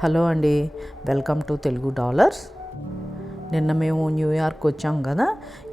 Hello అండి, welcome to Telugu dollars. నిన్న మేము న్యూయార్క్ వచ్చాం కదా.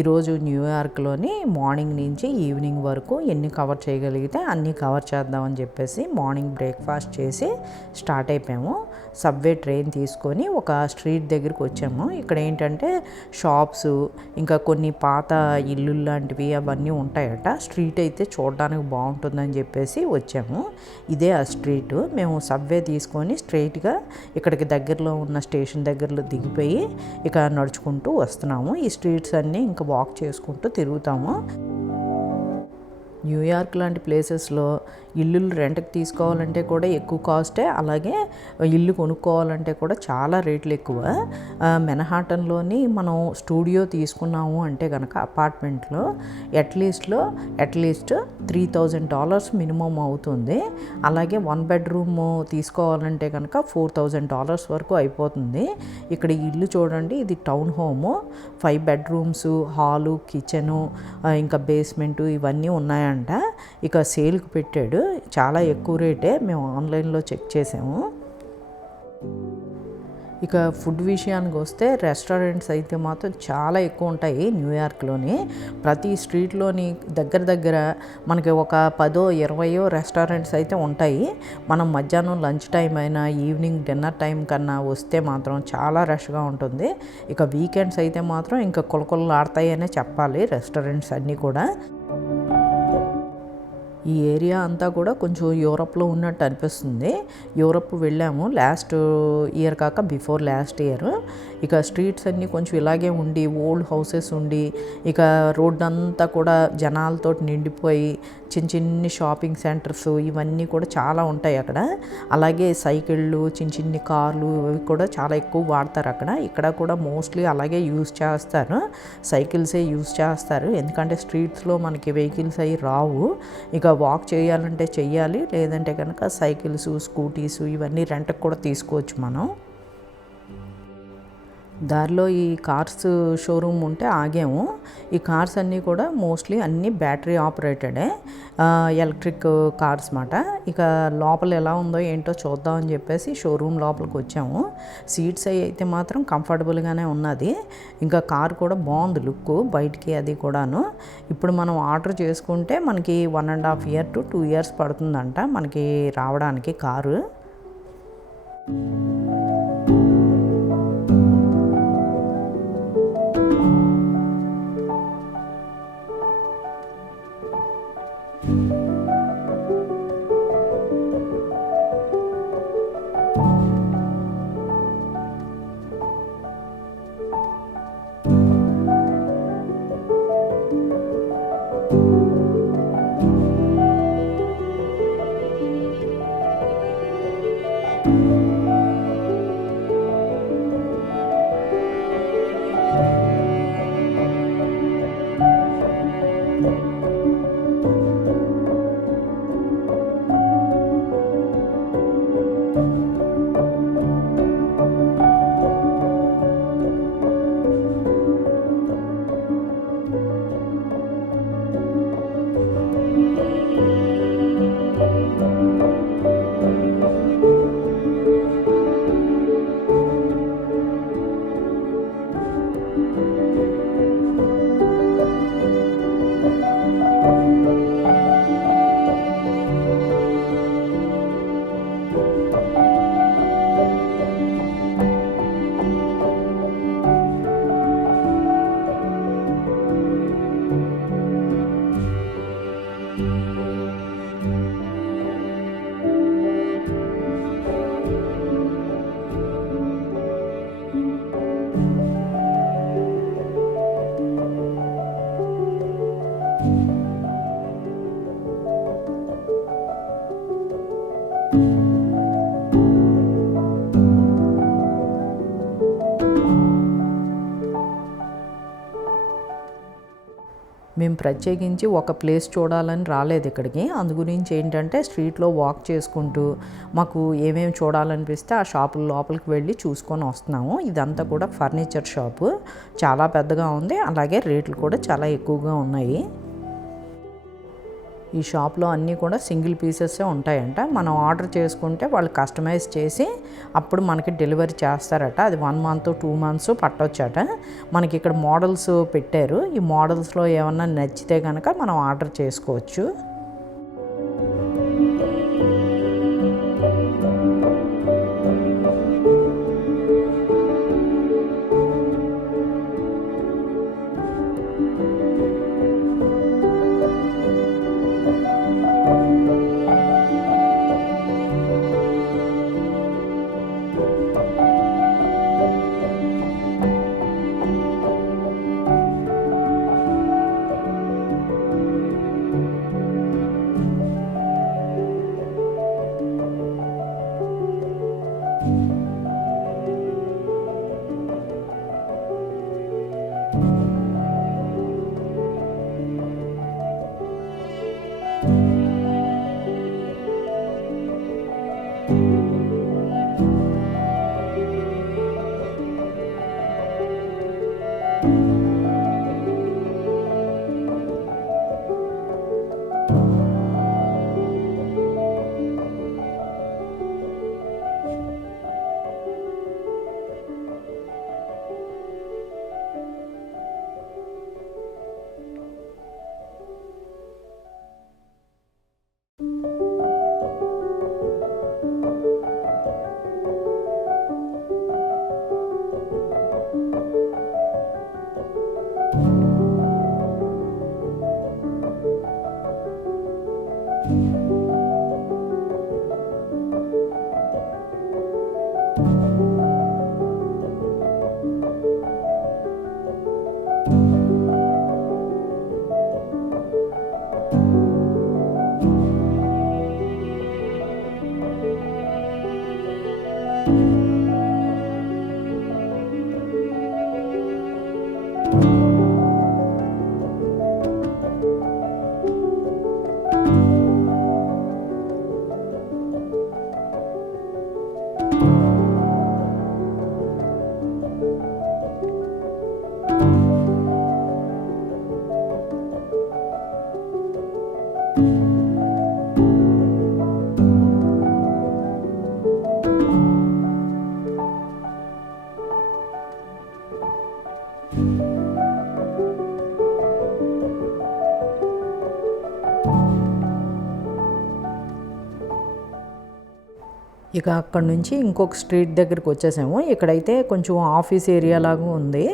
ఈరోజు న్యూయార్క్లోని మార్నింగ్ నుంచి ఈవినింగ్ వరకు ఎన్ని కవర్ చేయగలిగితే అన్నీ కవర్ చేద్దామని చెప్పేసి మార్నింగ్ బ్రేక్ఫాస్ట్ చేసి స్టార్ట్ అయిపోయాము. సబ్వే ట్రైన్ తీసుకొని ఒక స్ట్రీట్ దగ్గరికి వచ్చాము. ఇక్కడ ఏంటంటే షాప్స్, ఇంకా కొన్ని పాత ఇల్లు లాంటివి అవన్నీ ఉంటాయట. స్ట్రీట్ అయితే చూడడానికి బాగుంటుందని చెప్పేసి వచ్చాము. ఇదే ఆ స్ట్రీట్. మేము సబ్వే తీసుకొని స్ట్రైట్గా ఇక్కడికి దగ్గరలో ఉన్న స్టేషన్ దగ్గరలో దిగిపోయి ఇక నడుచుకుంటూ వస్తున్నాము. ఈ స్ట్రీట్స్ అన్నీ ఇంకా వాక్ చేసుకుంటూ తిరుగుతాము. న్యూయార్క్ లాంటి ప్లేసెస్లో ఇల్లు రెంట్కి తీసుకోవాలంటే కూడా ఎక్కువ కాస్టే, అలాగే ఇల్లు కొనుక్కోవాలంటే కూడా చాలా రేట్లు ఎక్కువ. మెన్హాటన్లోని మనం స్టూడియో తీసుకున్నాము అంటే కనుక అపార్ట్మెంట్లో అట్లీస్ట్ $3,000 మినిమం అవుతుంది. అలాగే 1 బెడ్రూమ్ తీసుకోవాలంటే కనుక $4,000 వరకు అయిపోతుంది. ఇక్కడ ఇల్లు చూడండి, ఇది town home, 5 bedrooms, hall, kitchen, ఇంకా బేస్మెంటు ఇవన్నీ ఉన్నాయంట. ఇక సేల్కి పెట్టాడు. చాలా ఎక్కువ రేటే, మేము ఆన్లైన్లో చెక్ చేసాము. ఇక ఫుడ్ విషయానికి వస్తే రెస్టారెంట్స్ అయితే మాత్రం చాలా ఎక్కువ ఉంటాయి న్యూయార్క్లోని. ప్రతి స్ట్రీట్లోని దగ్గర మనకి ఒక 10-20 రెస్టారెంట్స్ అయితే ఉంటాయి. మనం మధ్యాహ్నం లంచ్ టైం అయినా ఈవినింగ్ డిన్నర్ టైం కన్నా వస్తే మాత్రం చాలా రష్గా ఉంటుంది. ఇక వీకెండ్స్ అయితే మాత్రం ఇంకా కులకులలాడతాయి అనే చెప్పాలి రెస్టారెంట్స్ అన్నీ కూడా. ఈ ఏరియా అంతా కూడా కొంచెం యూరప్లో ఉన్నట్టు అనిపిస్తుంది. యూరప్ వెళ్ళాము లాస్ట్ ఇయర్ కాక బిఫోర్ లాస్ట్ ఇయర్. ఇక స్ట్రీట్స్ అన్నీ కొంచెం ఇలాగే ఉండి, ఓల్డ్ హౌసెస్ ఉండి, ఇక రోడ్ అంతా కూడా జనాలతో నిండిపోయి చిన్ని షాపింగ్ సెంటర్స్ ఇవన్నీ కూడా చాలా ఉంటాయి అక్కడ. అలాగే సైకిళ్ళు, చిన్ని కార్లు ఇవి కూడా చాలా ఎక్కువ వాడతారు అక్కడ. ఇక్కడ కూడా మోస్ట్లీ అలాగే యూజ్ చేస్తారు, సైకిల్సే యూజ్ చేస్తారు. ఎందుకంటే స్ట్రీట్స్లో మనకి వెహికల్స్ అవి రావు. ఇక వాక్ చేయాలంటే చెయ్యాలి, లేదంటే కనుక సైకిల్స్, స్కూటీస్ ఇవన్నీ రెంట్కి కూడా తీసుకోవచ్చు మనం. దారిలో ఈ కార్స్ షోరూమ్ ఉంటే ఆగాము. ఈ కార్స్ అన్నీ కూడా మోస్ట్లీ అన్నీ బ్యాటరీ ఆపరేటెడే, ఎలక్ట్రిక్ కార్స్ మాట. ఇక లోపల ఎలా ఉందో ఏంటో చూద్దామని చెప్పేసి షోరూమ్ లోపలికి వచ్చాము. సీట్స్ అయితే మాత్రం కంఫర్టబుల్గానే ఉన్నది. ఇంకా కార్ కూడా బాగుంది లుక్ బయటికి అది కూడాను. ఇప్పుడు మనం ఆర్డర్ చేసుకుంటే మనకి 1.5 years to 2 years పడుతుందంట మనకి రావడానికి కారు. మేము ప్రత్యేకించి ఒక ప్లేస్ చూడాలని రాలేదు ఇక్కడికి. అందు గురించి ఏంటంటే స్ట్రీట్లో వాక్ చేసుకుంటూ మాకు ఏమేమి చూడాలనిపిస్తే ఆ షాపుల లోపలికి వెళ్ళి చూసుకొని వస్తున్నాము. ఇదంతా కూడా ఫర్నిచర్ షాపు, చాలా పెద్దగా ఉంది. అలాగే రేట్లు కూడా చాలా ఎక్కువగా ఉన్నాయి. ఈ షాప్లో అన్నీ కూడా సింగిల్ పీసెస్సే ఉంటాయంట. మనం ఆర్డర్ చేసుకుంటే వాళ్ళు కస్టమైజ్ చేసి అప్పుడు మనకి డెలివరీ చేస్తారట. అది 1 month 2 months పట్టొచ్చట. మనకి ఇక్కడ మోడల్స్ పెట్టారు. ఈ మోడల్స్లో ఏమన్నా నచ్చితే కనుక మనం ఆర్డర్ చేసుకోవచ్చు. ఇక అక్కడ నుంచి ఇంకొక స్ట్రీట్ దగ్గరికి వచ్చేసాము. ఇక్కడైతే కొంచెం ఆఫీస్ ఏరియా లాగా ఉంది.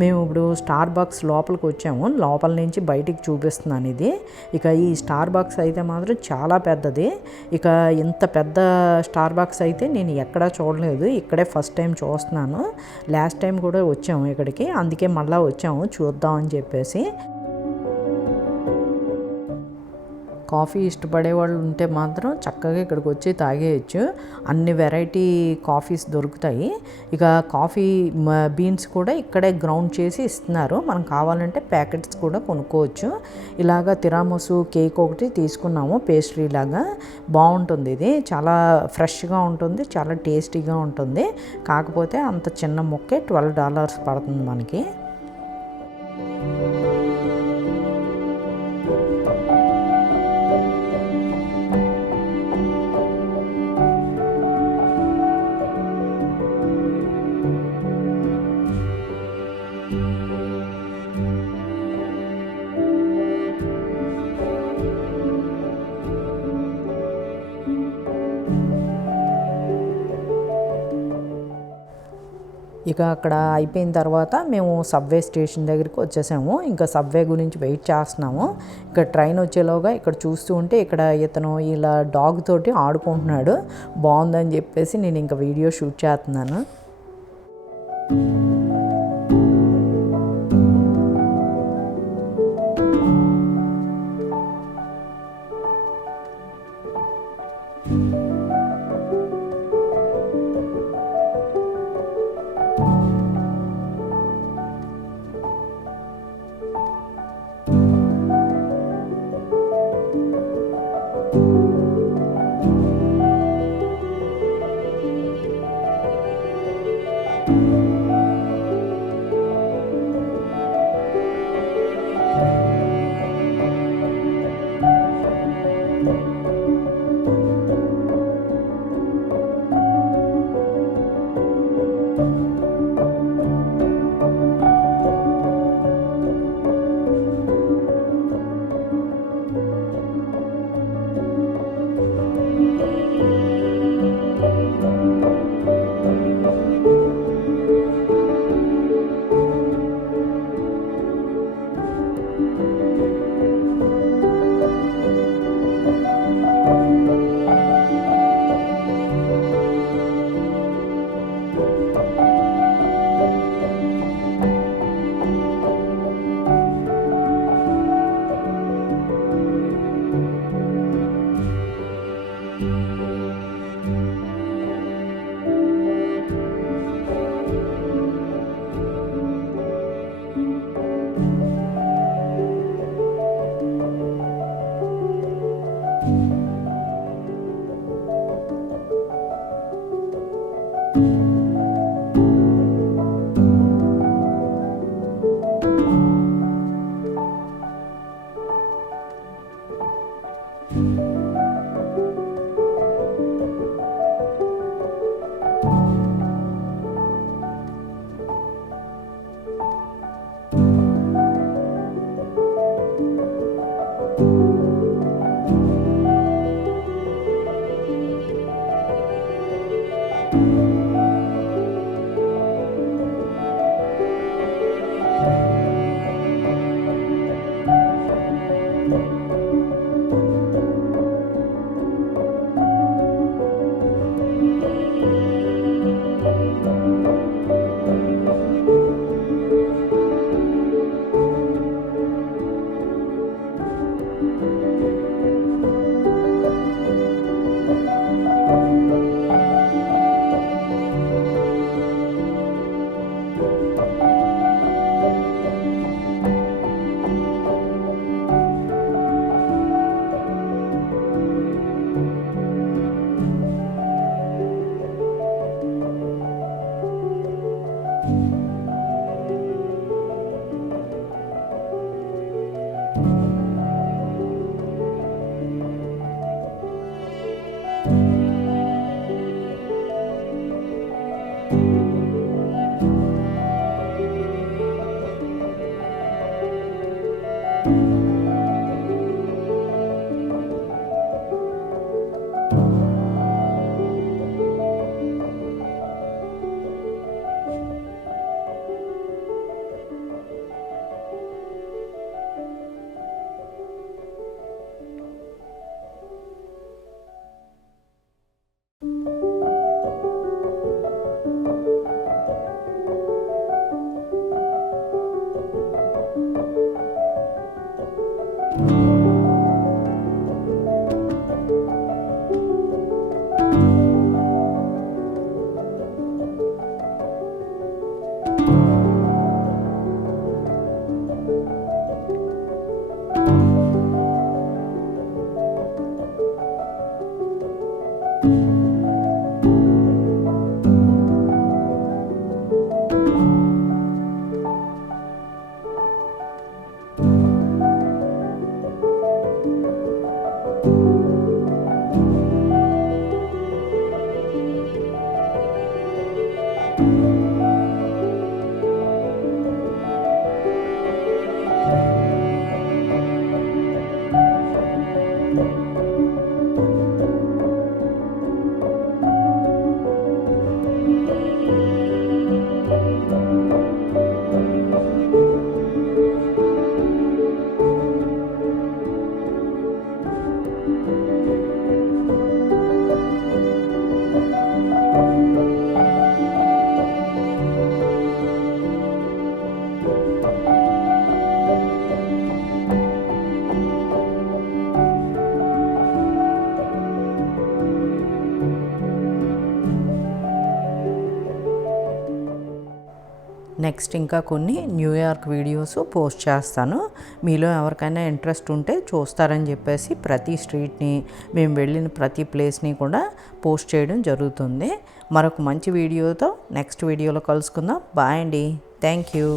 మేము ఇప్పుడు స్టార్ బాక్స్ లోపలికి వచ్చాము. లోపల నుంచి బయటికి చూపిస్తున్నాను ఇది. ఇక ఈ స్టార్ బాక్స్ అయితే మాత్రం చాలా పెద్దది. ఇక ఇంత పెద్ద స్టార్ బాక్స్ అయితే నేను ఎక్కడా చూడలేదు. ఇక్కడే ఫస్ట్ టైం చూస్తున్నాను. లాస్ట్ టైం కూడా వచ్చాము ఇక్కడికి, అందుకే మళ్ళీ వచ్చాము చూద్దామని చెప్పేసి. కాఫీ ఇష్టపడే వాళ్ళు ఉంటే మాత్రం చక్కగా ఇక్కడికి వచ్చి తాగేయచ్చు. అన్ని వెరైటీ కాఫీస్ దొరుకుతాయి. ఇక కాఫీ బీన్స్ కూడా ఇక్కడే గ్రౌండ్ చేసి ఇస్తున్నారు. మనం కావాలంటే ప్యాకెట్స్ కూడా కొనుక్కోవచ్చు. ఇలాగ తిరామసు కేక్ ఒకటి తీసుకున్నాము, పేస్ట్రీ లాగా. బాగుంటుంది. ఇది చాలా ఫ్రెష్గా ఉంటుంది, చాలా టేస్టీగా ఉంటుంది. కాకపోతే అంత చిన్న ముక్కే $12 పడుతుంది మనకి. ఇక అక్కడ అయిపోయిన తర్వాత మేము సబ్వే స్టేషన్ దగ్గరికి వచ్చేసాము. ఇంకా సబ్వే గురించి వెయిట్ చేస్తున్నాము. ఇక్కడ ట్రైన్ వచ్చేలోగా ఇక్కడ చూస్తూ ఉంటే ఇక్కడ ఇతను ఇలా డాగ్ తోటి ఆడుకుంటున్నాడు. బాగుందని చెప్పేసి నేను ఇంకా వీడియో షూట్ చేస్తున్నాను. నెక్స్ట్ ఇంకా కొన్ని న్యూయార్క్ వీడియోస్ పోస్ట్ చేస్తాను. మీలో ఎవరికైనా ఇంట్రెస్ట్ ఉంటే చూస్తారని చెప్పేసి ప్రతి స్ట్రీట్ని, మేము వెళ్ళిన ప్రతి ప్లేస్ని కూడా పోస్ట్ చేయడం జరుగుతుంది. మరొక మంచి వీడియోతో నెక్స్ట్ వీడియోలో కలుసుకుందాం. బాయ్ అండి. Thank you.